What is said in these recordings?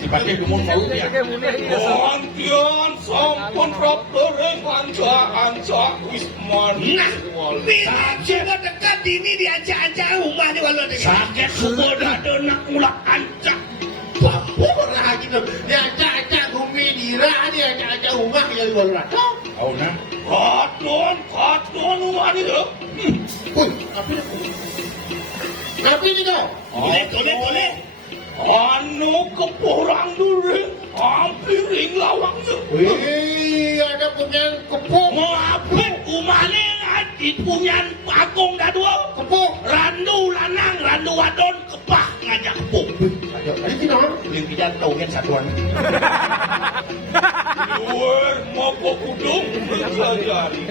Sifatnya gemuk mau ya. Kontian sampun prop goreng anca wisman. Nah, coba dekat ini diajak-ajak rumah di walau dekat. Sakit subuh dado nak mulak anca. Papur lah gitu. Diajak-ajak bumi dira, diajak-ajak rumah yang di walau dado. Oh nah. Katon rumah ni tu. Woi, apa ni kau? Boleh. Anu keporang dulu, hampir ring lawang tu. Wih, ada punya kepung. Maafin umane ngadi punya pakong dah dua. Kepung. Randu lanang, randu wadon kepah ngajak kepung. Ada sini orang. Yang tidak tahu kan satuan. Luar mau kudung pelajari.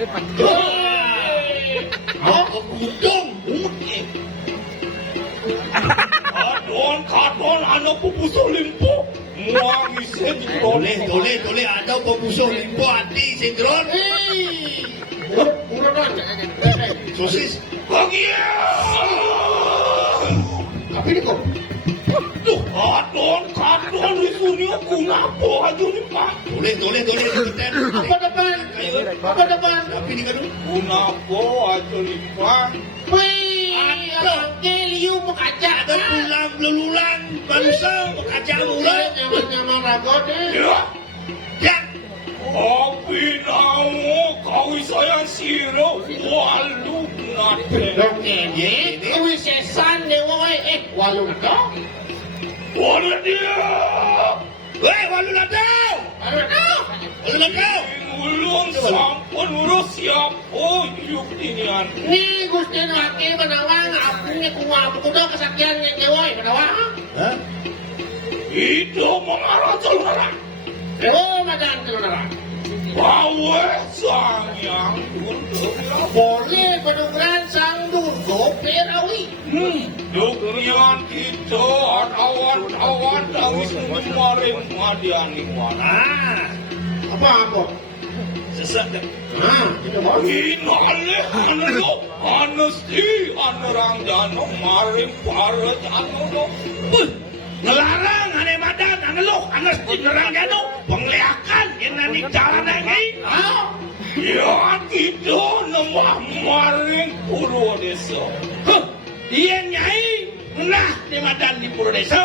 Mau kudung. Katon anak pupuso limpo. Muangi sendron. Boleh. Ada pemusuh limpo hati sindron. Murah sosis. Bagia. Apa ni kau? Tuh, katon risunya aku ngapo aja ni pak. Boleh kita. Apa depan? Tapi ni kan. Ngapo aja ni pak. Liu mengajak pulang belulang bangsa mengajak mulai nyaman ragot ya tapi namu kau saya siro walu nate ini kau sesan ne woi walu nato walu dia walu nato ulun sampun urus siapa yuk dinian ni gusti laki menawang apunya kuah kuda kesaktian nyewoi menawang itu mengarah celana madan celana bawa sangyang boleh penungguran sang durgo perawi duknian kita awan tangis kemarin madiani wana apa sesak dah kita mau inalih anesti anerang jano maring para jano ngelarang ane madan aneluh anesti nerang jano pengliakan yang nani jalan lagi ya kita nemah maring pura desa iya nyai nah ni madan di pura desa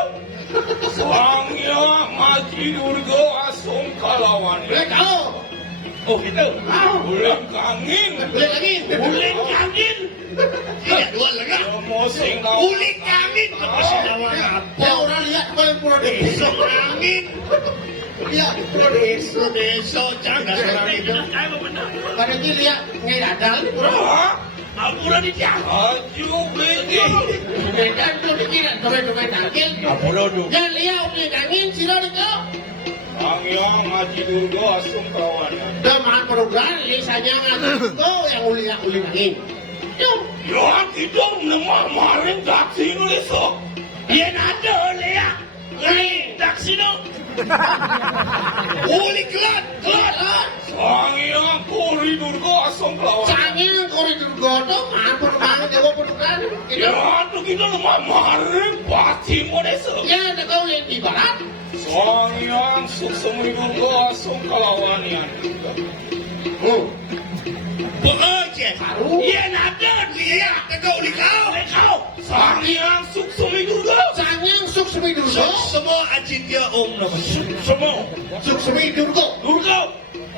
Sangya Maji Durga Asung Kalawan. boleh kau Oh gitu. Boleh kangin. tidak dua lagi Mosing boleh kangin ya orang lihat kalau pulau desa kangin lihat pulau desa jangan sekarang itu pada ini lihat ngai dadal Apura di tiang. Aju begi. medan tu dikira domen tangkil Apura tu. dan lihat boleh kangin sila itu Sangya Maji Durga Asung Kalawan. Demahan program lisanya kau yang uliak kangin Ya kita nemah maring daksi nuliso. Dia nada lihat. Ngai daksi nu. uli kelat Sangya Kori Durga Asung Kalawan. Sangnya koridor godong, ampun banget dewa penukan. Ya, tu kita lemah maring pasti modesa. Ya, ada kau lihat di barat. Sangyang suksumi durga asung kalawanian. Bekerja. Iya, nada. Iya, ada kau di kau. Sangyang suksumi durga. Sangnya suksumi durga. Semua ajitya om nama. Semua. Suksumi durga. Durga.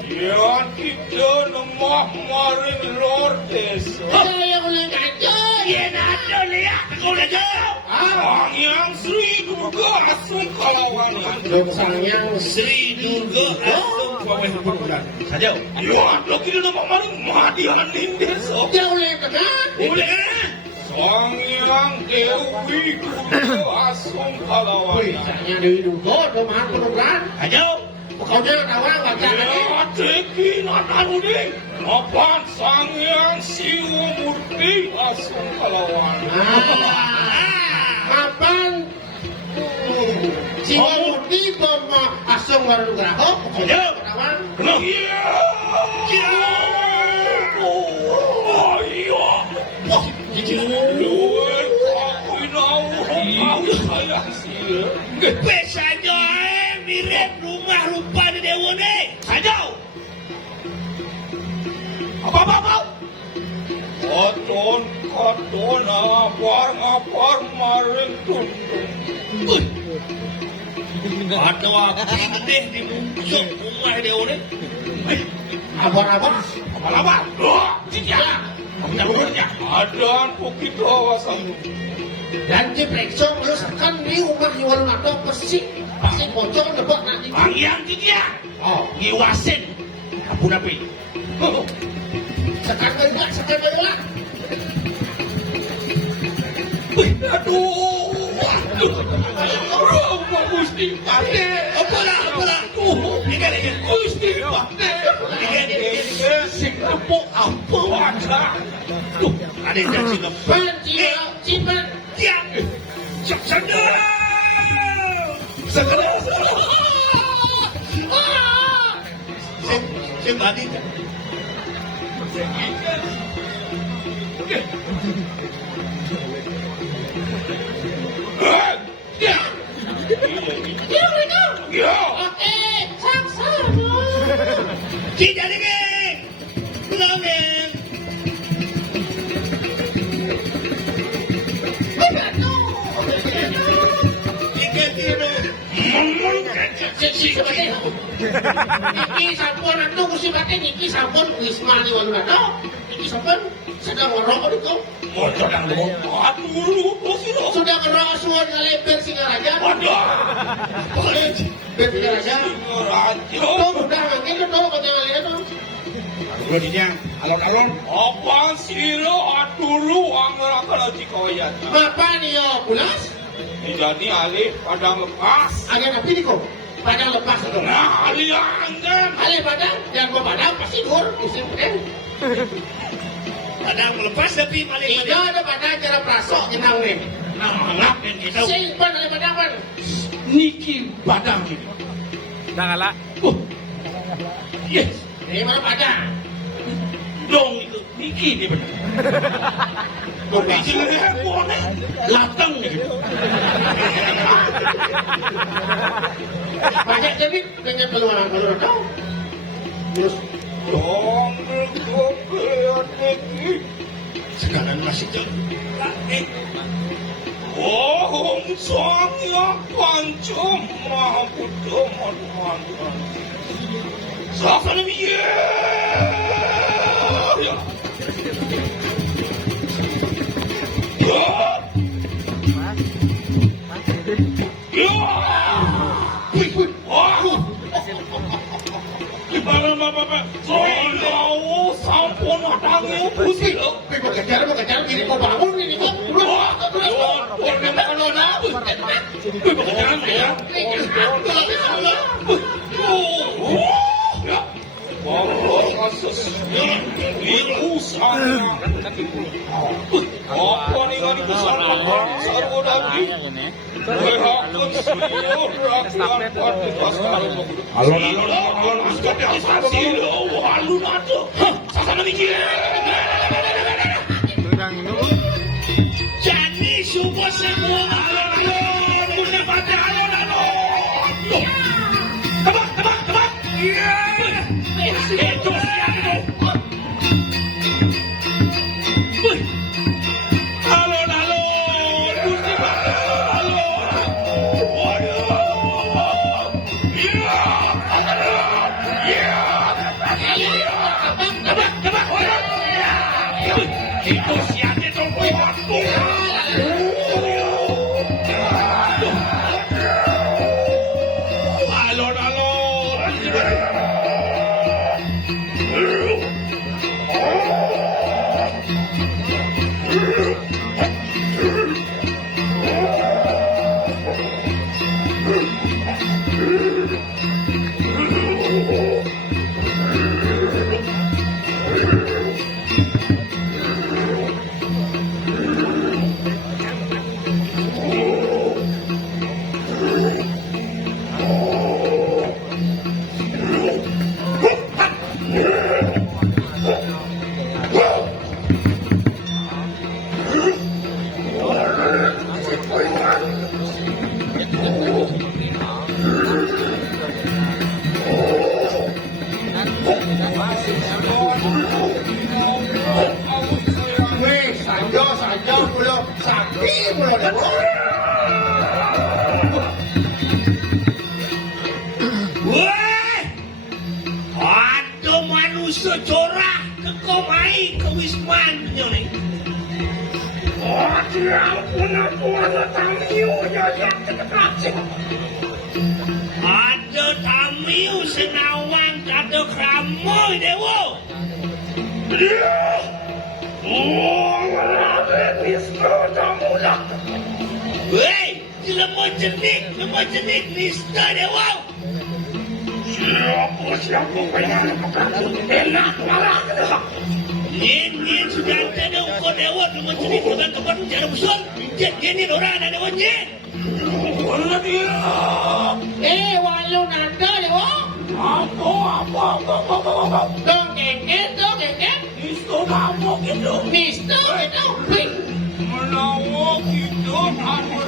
Ya, kita lemah maring lor desa. Saya ulang kaca. Iya, nada lihat. Kau lihat. Sangyang Sri Durga asung kalawanian. Sangnya Sri Durga asung kalawanian. Saja. Ya, kita lemah maring madianin desa. Ya, boleh tengah. Boleh. Sangyang Dewi Durga asung kalawanian. Sangnya Dewi Durga, demahan penukan. Ayo. Pokoknya kawan baca lagi. Ya, teki nanaruding. Napan Sangyang Siwa Murti asung kalawanian. Kapan Siwa Murti pema asung warugraho pokoknya kawan. Iya. Oh iya. Luar aku inau sayang Wes aja mirip rumah rupa di dewa nih. Saja. Apa? Koton, apar maring tundung. Ada apa deh di muncul rumah di dewa nih? Apa? Tidak. Ada begitu awasan. Dan diperiksa meluskan di rumah Iwan Nato pasti bocor lebok nanti. Pangian tidak. Oh, Ngiwasin. Abu Nabi. sekarang kedua. Aduh. Apa Gusti Pate? Apa lah? Ikan. Gusti Pate. Ikan. Sing nepuk apa wadah. Ada yang sing nepuk. Cipan. Yang. Saksannya. Sing tadi. Tidak lagi. Belum. Niki sampun anu Gusti Pate niki sampun Wisma Iwan Nato. Niki sampun sedang ngerokok itu. Sudah ngerokok suara ngaleber Singaraja. Ben Singaraja. Tuh udah mungkin tuh kata ngalian tuh. Kemudian, alon-alon. Apa sih lo dulu anggaran aja kawayat. Bapak nih yo pulas. Jadi alih padang lepas. Ada napi nih kok. Padang lepas itu. Nah, alih anggan. Alih padang, jangan gua padang pasti dur musim keren. Padang melepas tapi maling Iya ada padang cara prasok jenang nih. Nah, ngap yang kita. Simpan alih padang pan. Niki padang ini. Dangala. Yes. Ini mana padang? Dong itu Niki ini benar. Bicara boleh latang nih. Banyak jadi dengan keluaran tahu. Terus Dong sekarang masih jauh. Oh, suami pancam mahabuddha manuan. Sakan biye. Sampun adangnya pusing. mau kejar gini mau bangun ini kok. Apa nih kan itu sarwo dagi? Alon sasana mikir. Jadi semua alon mesti pada alon. Tebak. Iya. Itu itu siapa itu Weh, ada manusia jorah ke komai ke Wisman nih. Oh, dia ampun tamiunya yang terkacau. Ada tamiu senawang ada kramoy dewo. Dia, oh, ngelabe Mister Tamuda. Weh, lemah jenik Mister dewo. Siapa pengen enak malah. Nyen sudah ada ukur dewa cuma cerita dengan kepada cara usul. Jadi orang ada dewa nyen. Mana dia? Walau nada dewa. Apa? Dong keket. Mister kamu gitu. Mister itu. Menawa kita kamu.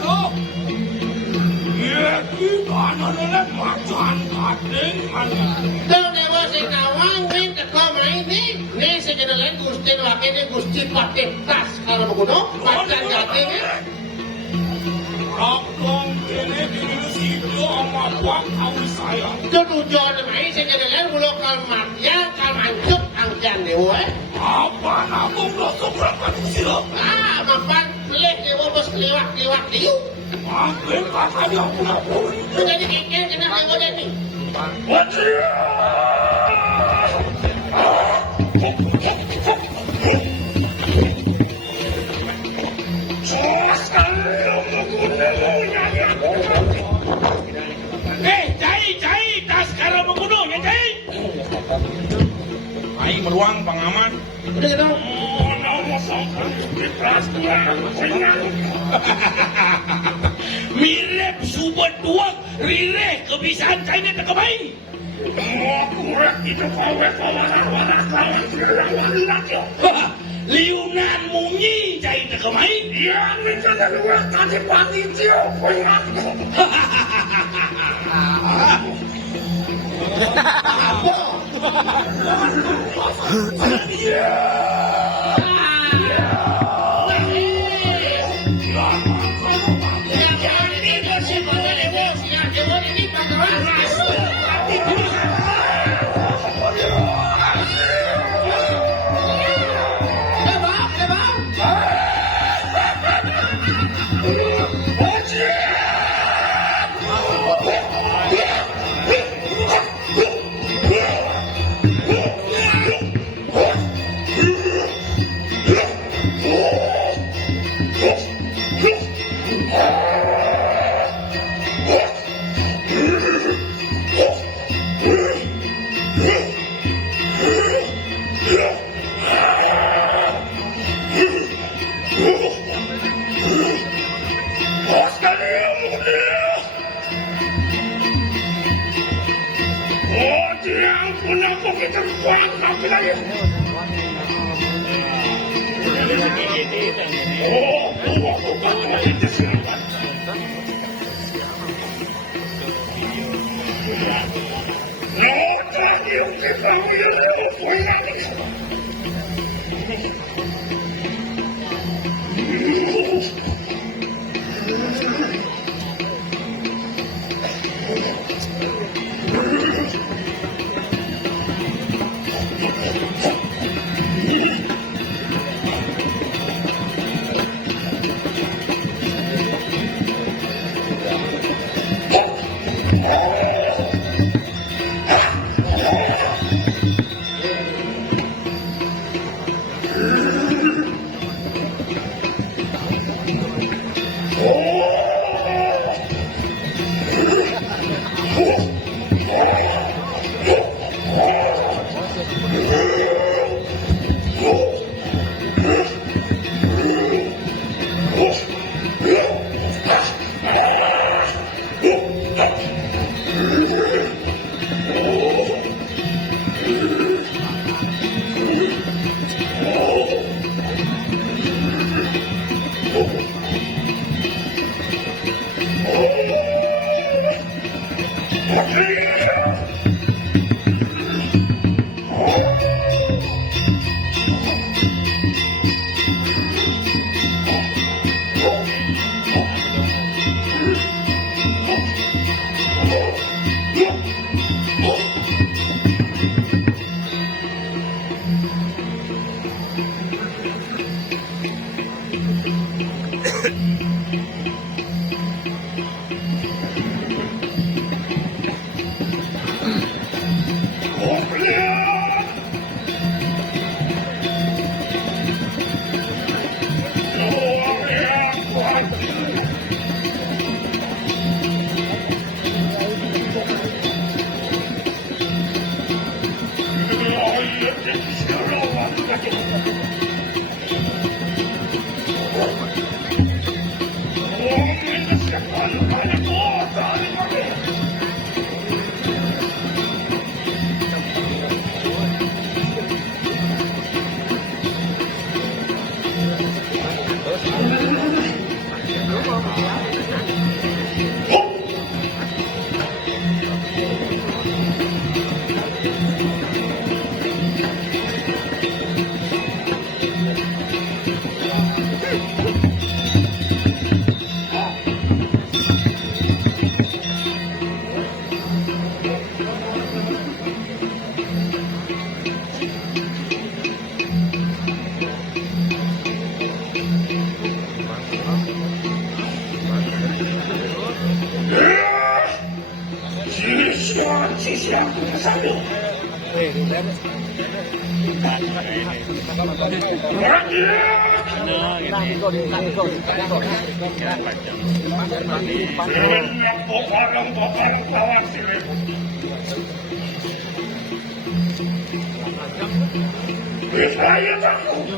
Ya kita adalah macan kating mana. Dong dewa senawang min kekoma ini. Nih sejalan gusti wakilnya gusti pakai tas kalau begitu macan kating. Rakong ini di situ sama buang kamu saya. Tujuan mai sejalan mulo kalmatya kalmancut angjan dewa. Apa namu belum berapa sih lo? Mapan pelih dewa bos keliwak diu. Makin katanya pun. Jadi keket kena dewa jadi. Wajib. Cai, tas sekarang membunuh ya cai. Aing meruang pengaman. Udah gitu. Oh, nama sangkan dipras mirip subet duang rireh kebiasaan cai tak kebaik. Oh, kurang itu liunan munyi cai tak kebaik. Ya, minta luar tadi panitia pengat. Apa?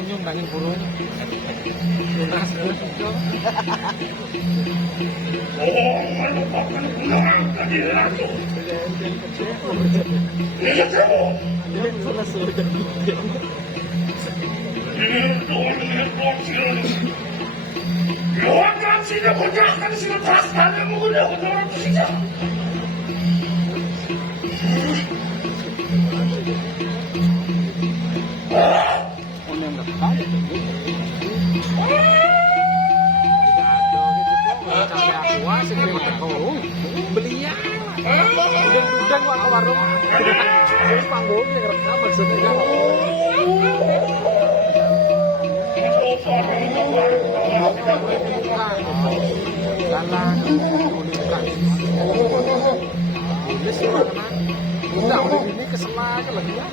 Nyum tangin burung. Lunas. Belinya udang warung panggungnya ngerekam maksudnya udah ini kesel aja lagi ya.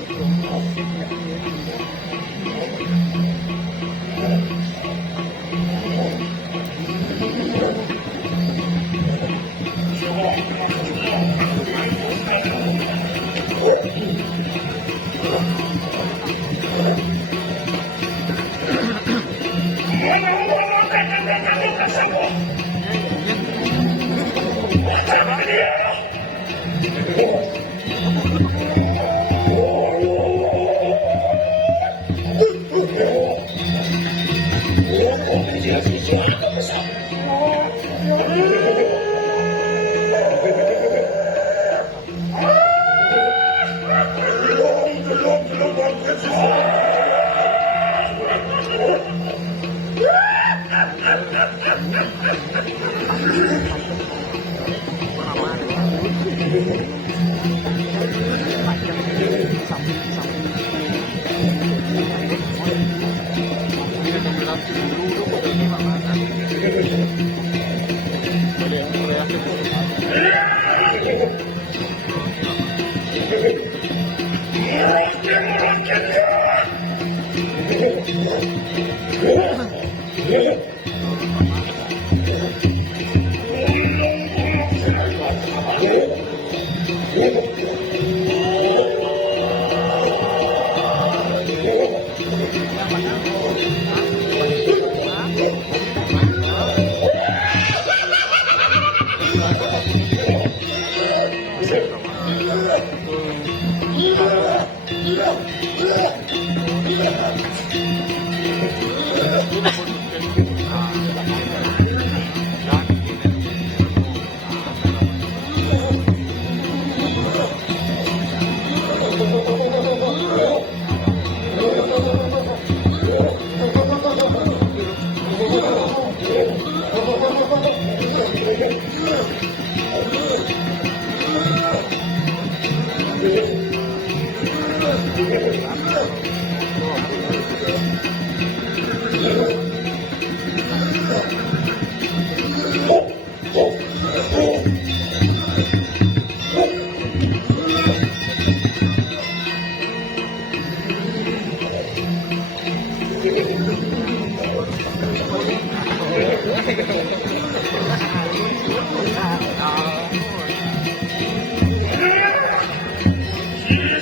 어,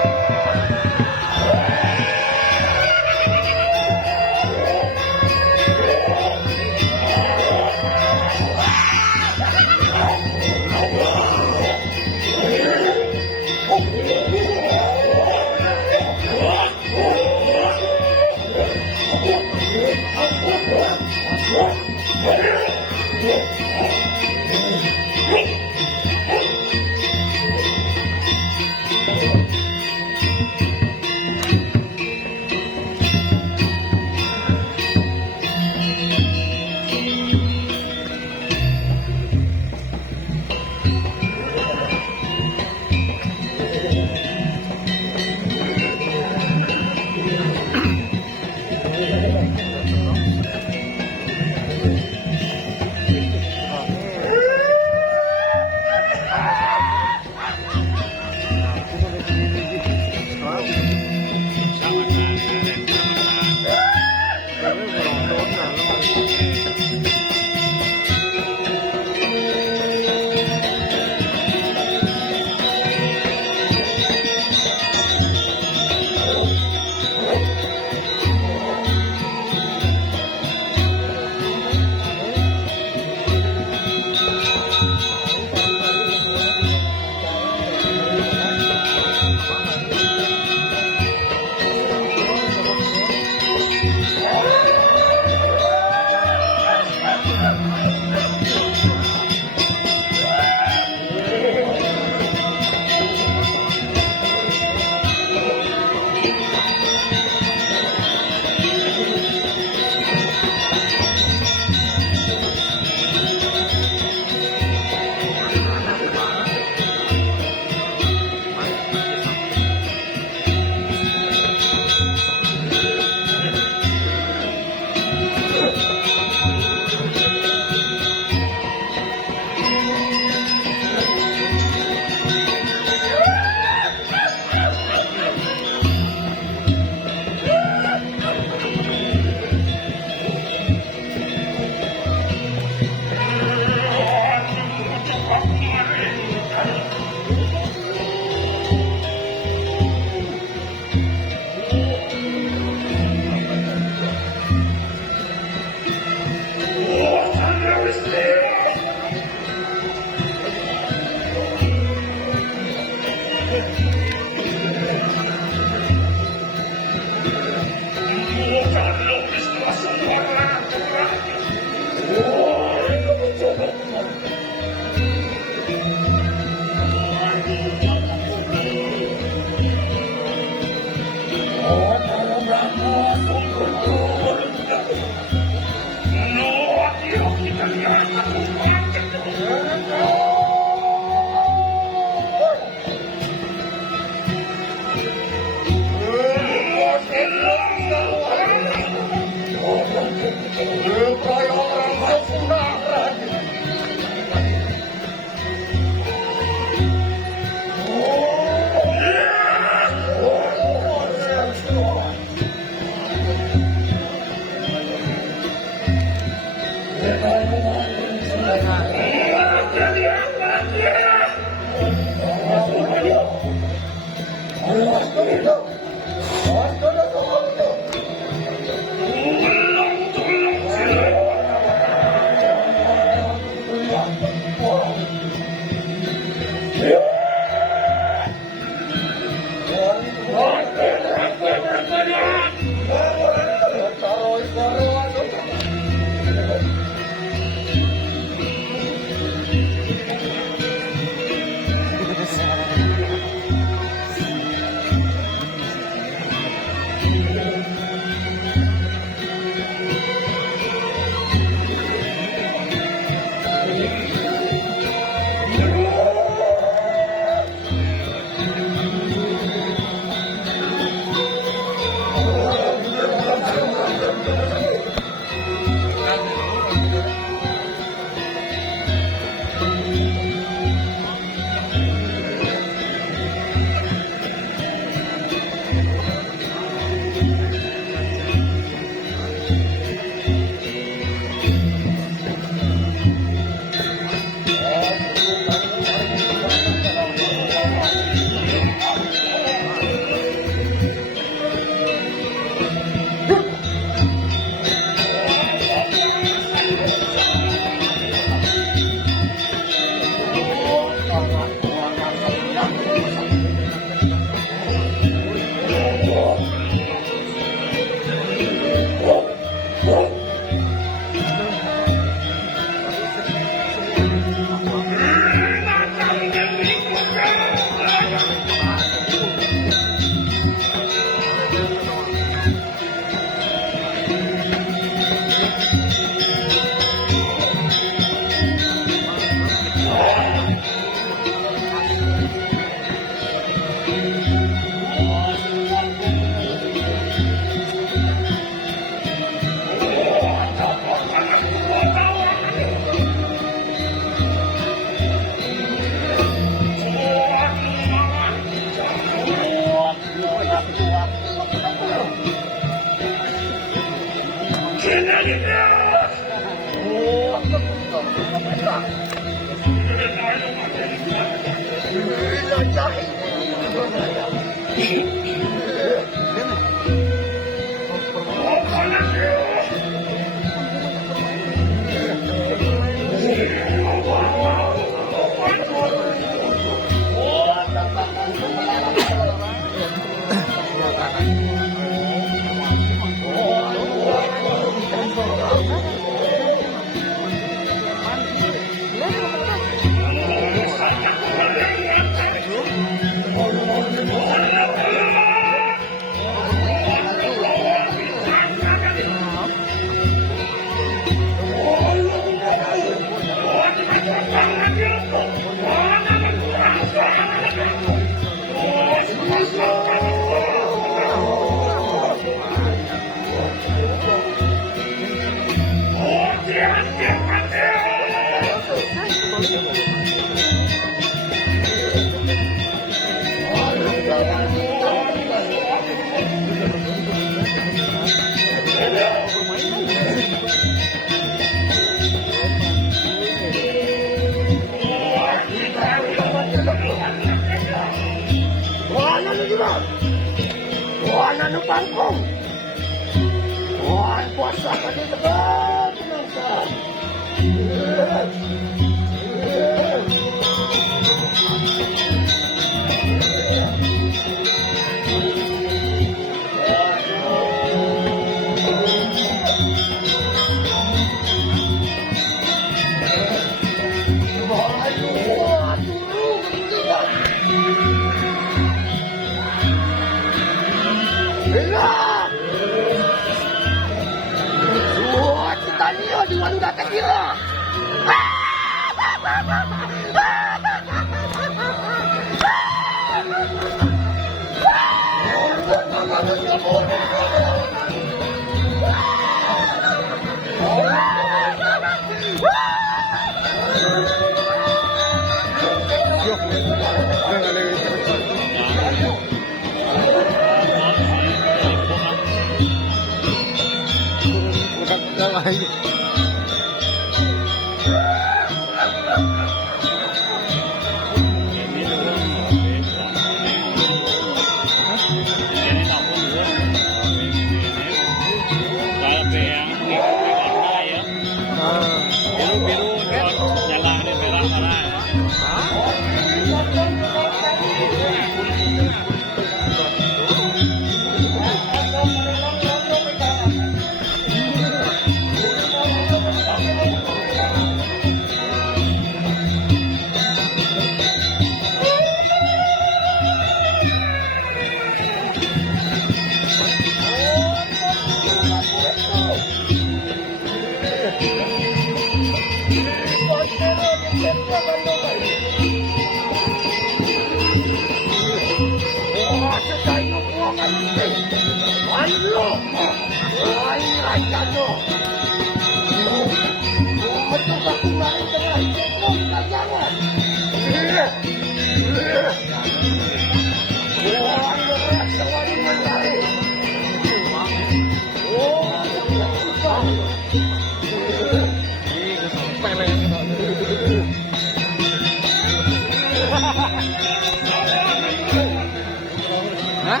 Hah?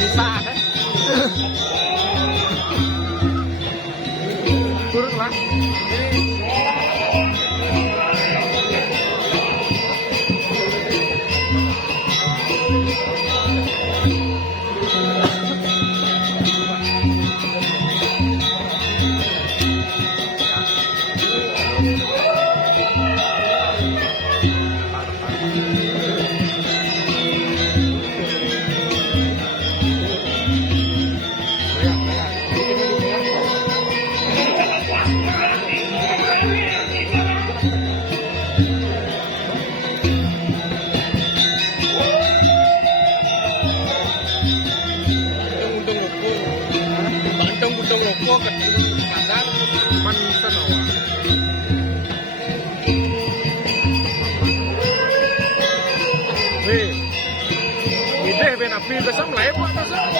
Bisa kan? Turun lah. Bandung loko ke kadang man sanawa. Hei, ide ben api besam lewat besam.